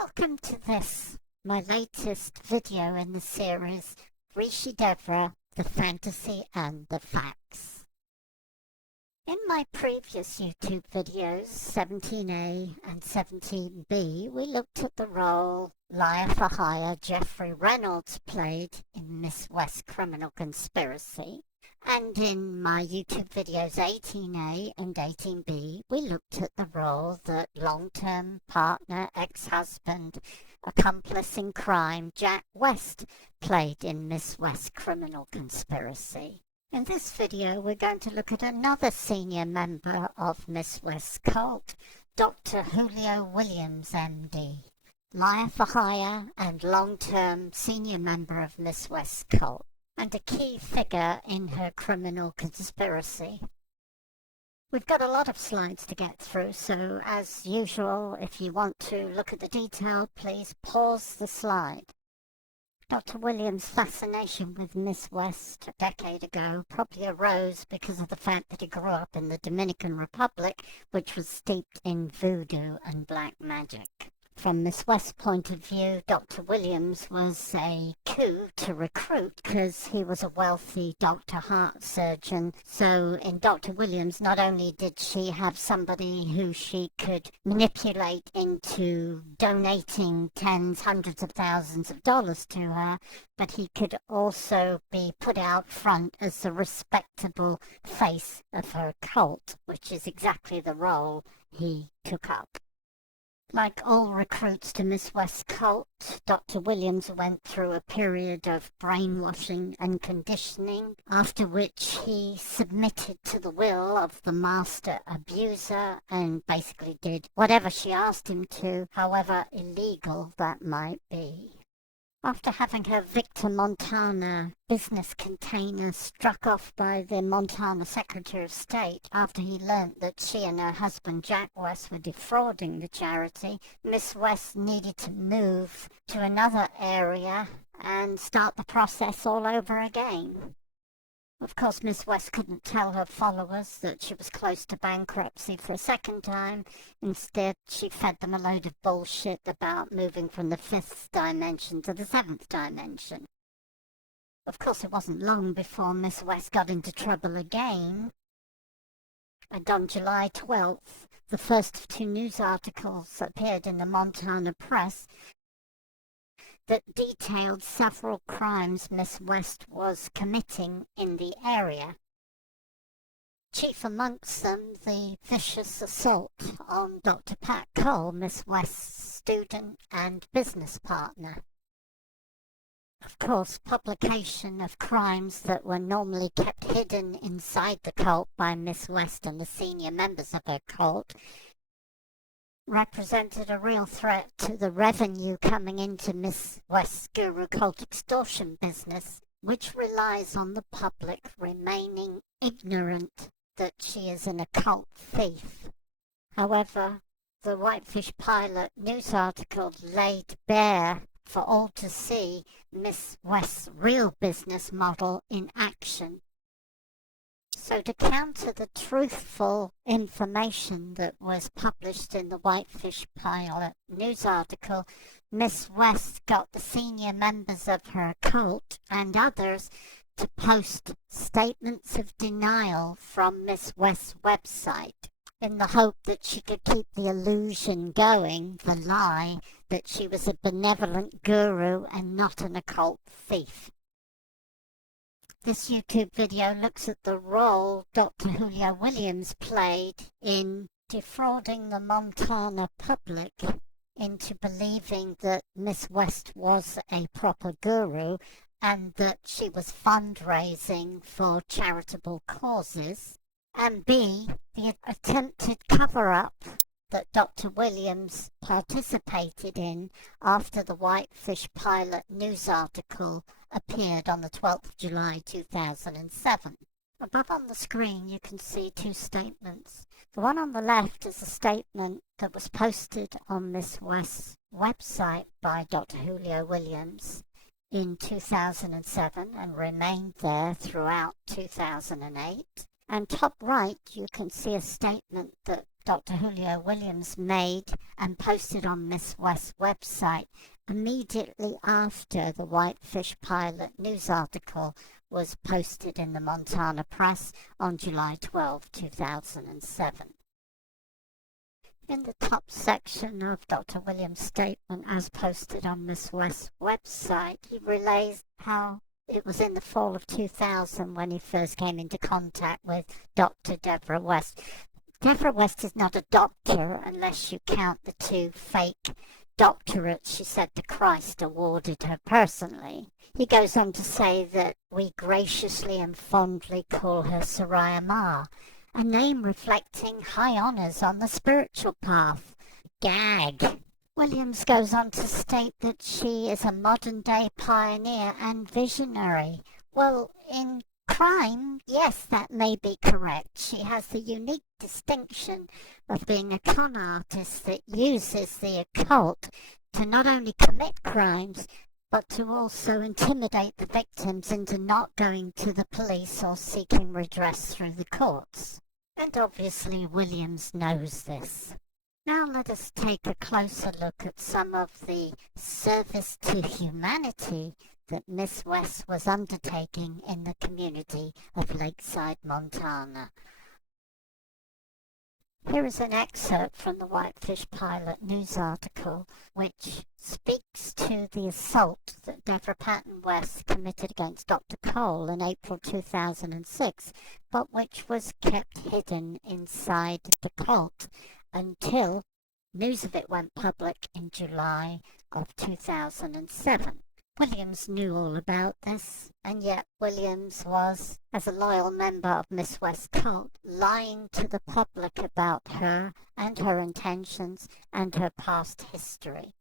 Welcome to this, my latest video in the series, Rishi Devra, The Fantasy and the Facts. In my previous YouTube videos, 17A and 17B, we looked at the role liar for hire Jeffrey Reynolds played in Miss West's criminal conspiracy. And in my YouTube videos 18A and 18B, we looked at the role that long-term partner, ex-husband, accomplice in crime Jack West played in Miss West's criminal conspiracy. In this video, we're going to look at another senior member of Miss West's cult, Dr. Julio Williams MD, liar for hire and long-term senior member of Miss West's cult, and a key figure in her criminal conspiracy. We've got a lot of slides to get through, so as usual, if you want to look at the detail, please pause the slide. Dr. Williams' fascination with Miss West a decade ago probably arose because of the fact that he grew up in the Dominican Republic, which was steeped in voodoo and black magic. From Miss West's point of view, Dr. Williams was a coup to recruit because he was a wealthy doctor heart surgeon. So in Dr. Williams, not only did she have somebody who she could manipulate into donating tens, hundreds of thousands of dollars to her, but he could also be put out front as the respectable face of her cult, which is exactly the role he took up. Like all recruits to Miss West's cult, Dr. Williams went through a period of brainwashing and conditioning, after which he submitted to the will of the master abuser and basically did whatever she asked him to, however illegal that might be. After having her Victor Montana business container struck off by the Montana Secretary of State after he learnt that she and her husband Jack West were defrauding the charity, Miss West needed to move to another area and start the process all over again. Of course, Miss West couldn't tell her followers that she was close to bankruptcy for a second time. Instead, she fed them a load of bullshit about moving from the fifth dimension to the seventh dimension. Of course, it wasn't long before Miss West got into trouble again. And on July 12th, the first of two news articles appeared in the Montana press that detailed several crimes Miss West was committing in the area. Chief amongst them, the vicious assault on Dr. Pat Cole, Miss West's student and business partner. Of course, publication of crimes that were normally kept hidden inside the cult by Miss West and the senior members of her cult represented a real threat to the revenue coming into Miss West's guru cult extortion business, which relies on the public remaining ignorant that she is an occult thief. However, the Whitefish Pilot news article laid bare for all to see Miss West's real business model in action. So to counter the truthful information that was published in the Whitefish Pilot news article, Miss West got the senior members of her cult and others to post statements of denial from Miss West's website in the hope that she could keep the illusion going, the lie, that she was a benevolent guru and not an occult thief. This YouTube video looks at the role Dr. Julio Williams played in defrauding the Montana public into believing that Miss West was a proper guru and that she was fundraising for charitable causes, and B, the attempted cover-up that Dr. Williams participated in after the Whitefish Pilot news article appeared on the 12th of July 2007. Above on the screen you can see two statements. The one on the left is a statement that was posted on Miss West's website by Dr. Julio Williams in 2007 and remained there throughout 2008. And top right you can see a statement that Dr. Julio Williams made and posted on Miss West's website immediately after the Whitefish Pilot news article was posted in the Montana Press on July 12, 2007. In the top section of Dr. Williams' statement as posted on Miss West's website, he relays how it was in the fall of 2000 when he first came into contact with Dr. Devra West. Devra West is not a doctor unless you count the 2 fake doctorates she said the Christ awarded her personally. He goes on to say that we graciously and fondly call her Soraya Ma, a name reflecting high honours on the spiritual path. Gag. Williams goes on to state that she is a modern-day pioneer and visionary. Well, in crime, yes, that may be correct. She has the unique distinction of being a con artist that uses the occult to not only commit crimes, but to also intimidate the victims into not going to the police or seeking redress through the courts. And obviously Williams knows this. Now let us take a closer look at some of the service to humanity that Miss West was undertaking in the community of Lakeside, Montana. Here is an excerpt from the Whitefish Pilot news article which speaks to the assault that Devra Patton West committed against Dr. Cole in April 2006, but which was kept hidden inside the cult until news of it went public in July of 2007. Williams knew all about this, and yet Williams was, as a loyal member of Miss West's cult, lying to the public about her and her intentions and her past history.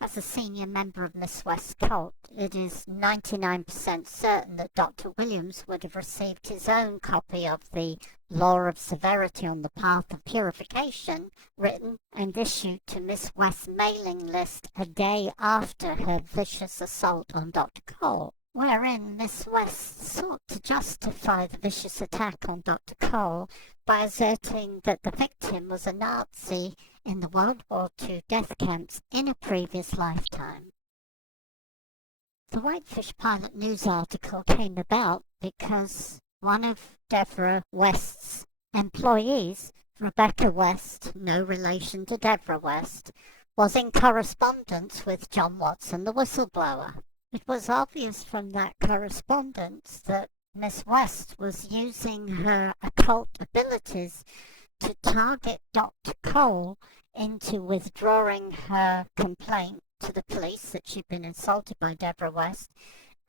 As a senior member of Miss West's cult, it is 99% certain that Dr. Williams would have received his own copy of the Law of Severity on the Path of Purification, written and issued to Miss West's mailing list a day after her vicious assault on Dr. Cole, wherein Miss West sought to justify the vicious attack on Dr. Cole by asserting that the victim was a Nazi in the World War II death camps in a previous lifetime. The Whitefish Pilot news article came about because one of Devra West's employees, Rebecca West, no relation to Devra West, was in correspondence with John Watson, the whistleblower. It was obvious from that correspondence that Miss West was using her occult abilities to target Dr. Cole into withdrawing her complaint to the police that she'd been insulted by Devra West,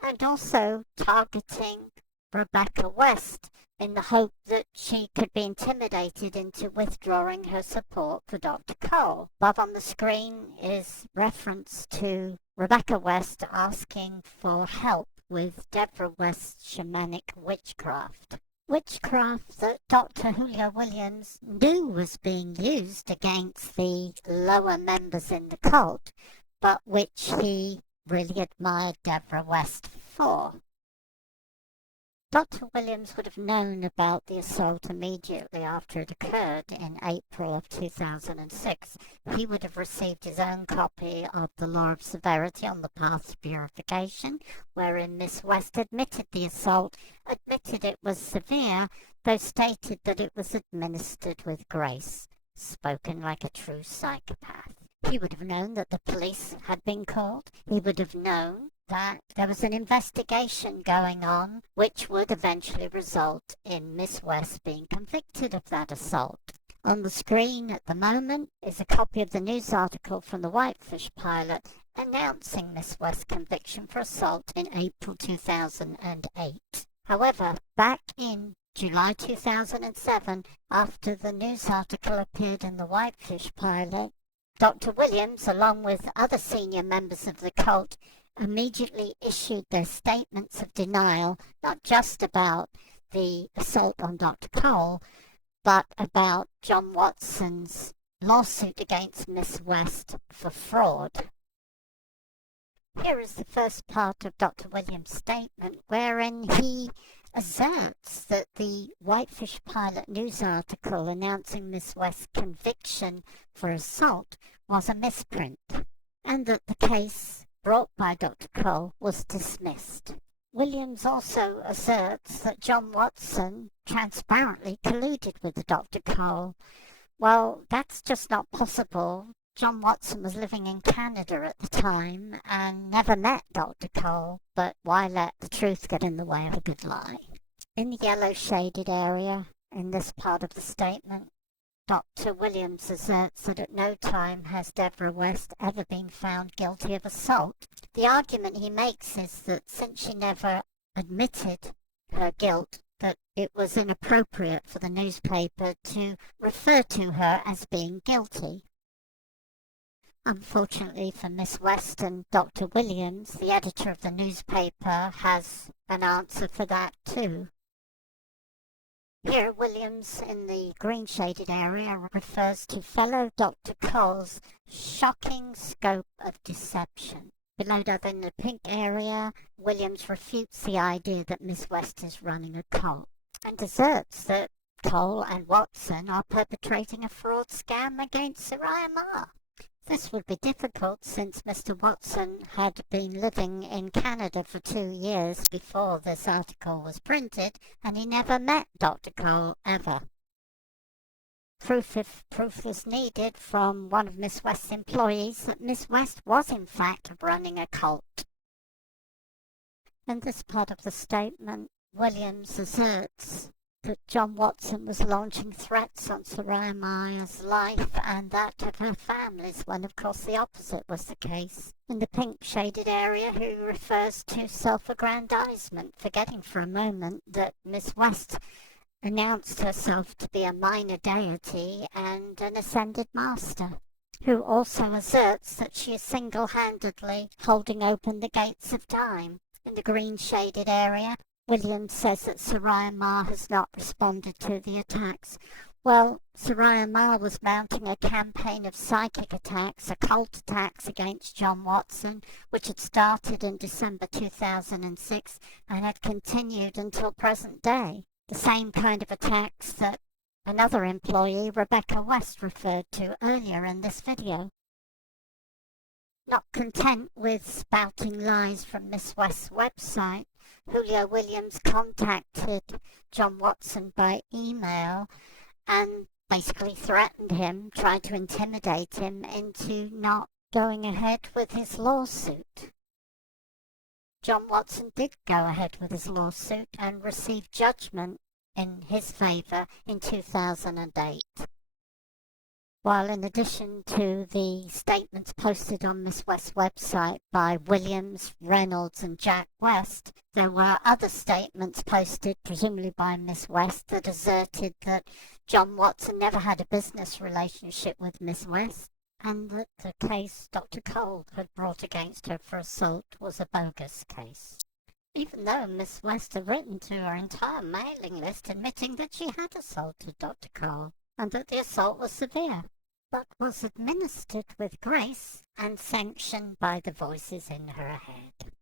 and also targeting Rebecca West in the hope that she could be intimidated into withdrawing her support for Dr. Cole. Above on the screen is reference to Rebecca West asking for help with Devra West's shamanic witchcraft. Witchcraft that Dr. Julio Williams knew was being used against the lower members in the cult, but which he really admired Devra West for. Dr. Williams would have known about the assault immediately after it occurred in April of 2006. He would have received his own copy of the Law of Severity on the Path to Purification, wherein Miss West admitted the assault, admitted it was severe, though stated that it was administered with grace. Spoken like a true psychopath. He would have known that the police had been called. He would have known that there was an investigation going on which would eventually result in Miss West being convicted of that assault. On the screen at the moment is a copy of the news article from the Whitefish Pilot announcing Miss West's conviction for assault in April 2008. However, back in July 2007, after the news article appeared in the Whitefish Pilot, Dr. Williams, along with other senior members of the cult, immediately issued their statements of denial, not just about the assault on Dr. Cole, but about John Watson's lawsuit against Miss West for fraud. Here is the first part of Dr. Williams' statement, wherein he asserts that the Whitefish Pilot news article announcing Miss West's conviction for assault was a misprint, and that the case brought by Dr. Cole was dismissed. Williams also asserts that John Watson transparently colluded with Dr. Cole. Well, that's just not possible. John Watson was living in Canada at the time and never met Dr. Cole, but why let the truth get in the way of a good lie? In the yellow shaded area, in this part of the statement, Dr. Williams asserts that at no time has Devra West ever been found guilty of assault. The argument he makes is that since she never admitted her guilt, that it was inappropriate for the newspaper to refer to her as being guilty. Unfortunately for Miss West and Dr. Williams, the editor of the newspaper has an answer for that too. Here, Williams, in the green-shaded area, refers to fellow Dr. Cole's shocking scope of deception. Below that, in the pink area, Williams refutes the idea that Miss West is running a cult and asserts that Cole and Watson are perpetrating a fraud scam against Soraya Ma. This would be difficult since Mr. Watson had been living in Canada for 2 years before this article was printed, and he never met Dr. Cole ever. Proof, if proof was needed, from one of Miss West's employees that Miss West was in fact running a cult. In this part of the statement, Williams asserts that John Watson was launching threats on Soraya Ma's life and that of her families, when of course the opposite was the case. In the pink shaded area, he refers to self-aggrandizement, forgetting for a moment that Miss West announced herself to be a minor deity and an ascended master, who also asserts that she is single-handedly holding open the gates of time. In the green shaded area, Williams says that Soraya Ma has not responded to the attacks. Well, Soraya Ma was mounting a campaign of psychic attacks, occult attacks against John Watson, which had started in December 2006 and had continued until present day. The same kind of attacks that another employee, Rebecca West, referred to earlier in this video. Not content with spouting lies from Miss West's website, Julio Williams contacted John Watson by email and basically threatened him, tried to intimidate him into not going ahead with his lawsuit. John Watson did go ahead with his lawsuit and received judgment in his favour in 2008. While in addition to the statements posted on Miss West's website by Williams, Reynolds and Jack West, there were other statements posted, presumably by Miss West, that asserted that John Watson never had a business relationship with Miss West, and that the case Dr. Cole had brought against her for assault was a bogus case, even though Miss West had written to her entire mailing list admitting that she had assaulted Dr. Cole, and that the assault was severe, but was administered with grace and sanctioned by the voices in her head.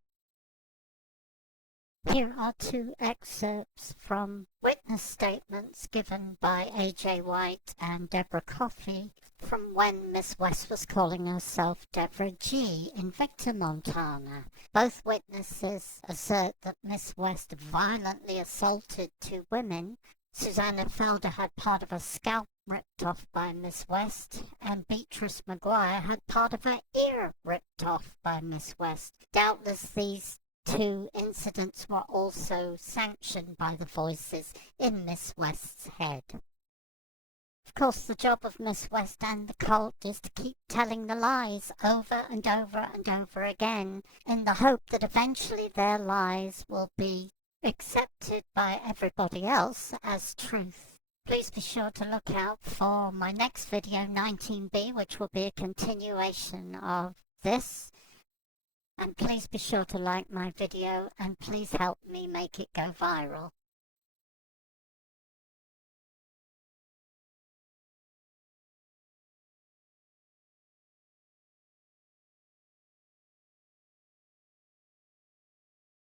Here are 2 excerpts from witness statements given by A.J. White and Deborah Coffey from when Miss West was calling herself Deborah G. in Victor, Montana. Both witnesses assert that Miss West violently assaulted 2 women. Susanna Felder had part of her scalp ripped off by Miss West, and Beatrice Maguire had part of her ear ripped off by Miss West. Doubtless these 2 incidents were also sanctioned by the voices in Miss West's head. Of course, the job of Miss West and the cult is to keep telling the lies over and over and over again, in the hope that eventually their lies will be accepted by everybody else as truth. Please be sure to look out for my next video, 19B, which will be a continuation of this. And please be sure to like my video and please help me make it go viral.